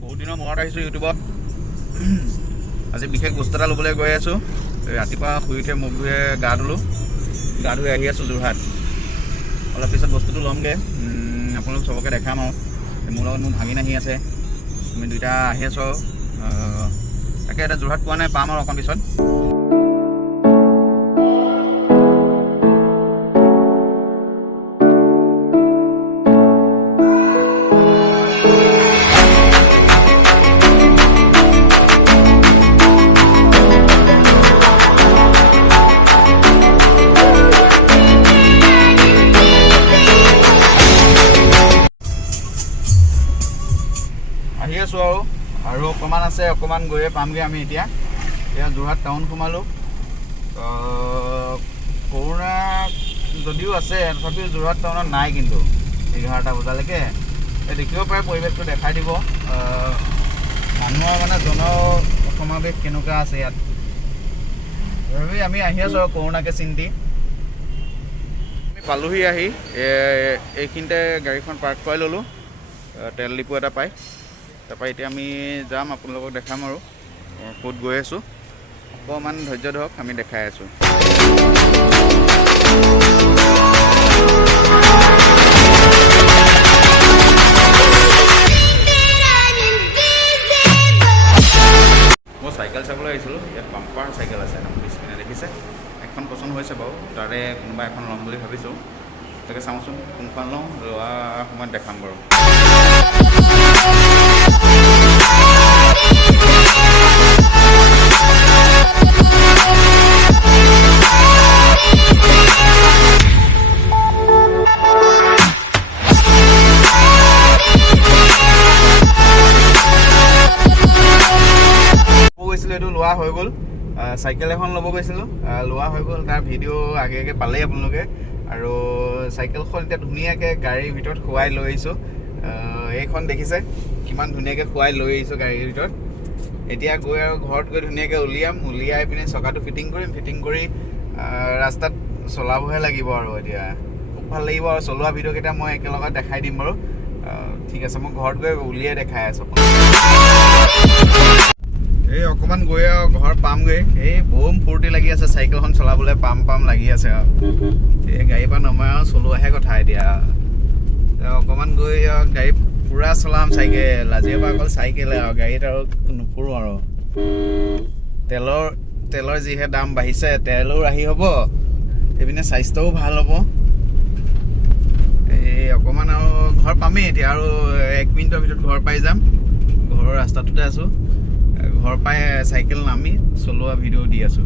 বহুত দিনৰ মূৰত আহিছোঁ ইউটিউবত। আজি বিশেষ বস্তু এটা ল'বলৈ গৈ আছোঁ। ৰাতিপুৱা শুই উঠি মুখ ধুই গা ধুলোঁ, গা ধুই আহি আছোঁ যোৰহাট। অলপ পিছত বস্তুটো ল'মগৈ, আপোনালোক চবকে দেখাম আৰু। মোৰ লগত মোৰ ভাগিন আহি আছে, আমি দুইটা আহি আছোঁ আৰু তাকে এটা যোৰহাট পোৱা নাই, পাম আৰু অকণ পিছত। আহি আছোঁ আৰু অকণমান আছে, অকণমান গৈয়ে পামগৈ আমি। এতিয়া যোৰহাট টাউন সোমালোঁ। কৰোণা যদিও আছে তথাপিও যোৰহাট টাউনত নাই, কিন্তু 11টা বজালৈকে দেখিব পাৰে। পৰিৱেশটো দেখাই দিব মানুহৰ মানে জনসমাৱেশ কেনেকুৱা আছে ইয়াত। সেইবাবে আমি আহি আছোঁ আৰু কৰোণাকে চিন্তি। আমি পালোহি আহি এইখিনিতে গাড়ীখন পাৰ্ক কৰাই ল'লোঁ, তেল ডিপু এটা পায়। তাৰপৰা এতিয়া আমি যাম, আপোনালোকক দেখাম আৰু ক'ত গৈ আছোঁ। অকণমান ধৈৰ্য ধৰক, আমি দেখাই আছোঁ। মই চাইকেল চাবলৈ আহিছিলোঁ। ইয়াত বাম্পাৰ চাইকেল আছে, পিছপিনে দেখিছে। এখন পচন্দ হৈছে বাৰু, তাৰে কোনোবা এখন ল'ম বুলি ভাবিছোঁ। তাকে চাওঁচোন কোনখন লওঁ, লোৱা সময়ত দেখাম বাৰু। এইটো লোৱা হৈ গ'ল। চাইকেল এখন ল'ব গৈছিলোঁ, লোৱা হৈ গ'ল। তাৰ ভিডিঅ' আগে পালেই আপোনালোকে। আৰু চাইকেলখন এতিয়া ধুনীয়াকৈ গাড়ীৰ ভিতৰত শুৱাই লৈ আহিছোঁ। এইখন দেখিছে কিমান ধুনীয়াকৈ শুৱাই লৈ আহিছোঁ গাড়ীৰ ভিতৰত। এতিয়া গৈ আৰু ঘৰত গৈ ধুনীয়াকৈ উলিয়াই পিনে চকাটো ফিটিং কৰি ৰাস্তাত চলাবহে লাগিব আৰু। এতিয়া খুব ভাল লাগিব আৰু চলোৱা ভিডিঅ'কেইটা মই একেলগত দেখাই দিম বাৰু। ঠিক আছে, মই ঘৰত গৈ উলিয়াই দেখাই আছোঁ। এই অকণমান গৈ আৰু ঘৰ পামগৈ। এই বম ফূৰ্তি লাগি আছে, চাইকেলখন চলাবলৈ পাম লাগি আছে আৰু। এই গাড়ীৰ পৰা নমাই আৰু চলোৱাহে কথা এতিয়া। অকণমান গৈ আৰু গাড়ী পূৰা চলাম চাইকেল। আজিৰ পৰা অকল চাইকেলে আৰু, গাড়ীত আৰু নুফুৰোঁ আৰু। তেলৰ যিহে দাম বাঢ়িছে, তেলো ৰাহি হ'ব, এইপিনে স্বাস্থ্যও ভাল হ'ব। এই অকণমান আৰু ঘৰ পামেই এতিয়া, আৰু 1 মিনিটৰ ভিতৰত ঘৰ পাই যাম। ঘৰৰ ৰাস্তাটোতে আছোঁ। ঘৰ পাই চাইকেল নামি চলোৱা ভিডিঅ' দি আছোঁ।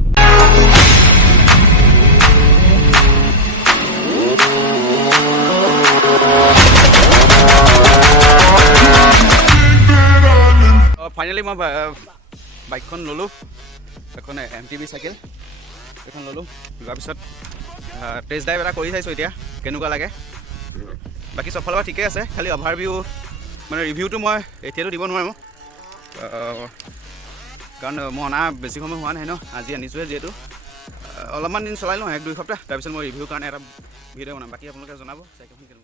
ফাইনেলি মই বাইকখন ল'লোঁ, এখন MTB চাইকেল এইখন ল'লোঁ। লোৱাৰ পিছত টেষ্ট ড্ৰাইভ এটা কৰি চাইছোঁ, এতিয়া কেনেকুৱা লাগে। বাকী চব ফালৰ পৰা ঠিকেই আছে, খালি অভাৰভিউ মানে ৰিভিউটো মই এতিয়াতো দিব নোৱাৰোঁ, কাৰণ মই অনা বেছি সময় হোৱা নাই ন। আজি আনিছোঁহে যিহেতু, অলপমান দিন চলাই লওঁ, 1-2 সপ্তাহ। তাৰপিছত মই ৰিভিউৰ কাৰণে এটা ভিডিঅ' বনাম। বাকী আপোনালোকে জনাব চাইকেলখন কেনেকুৱা।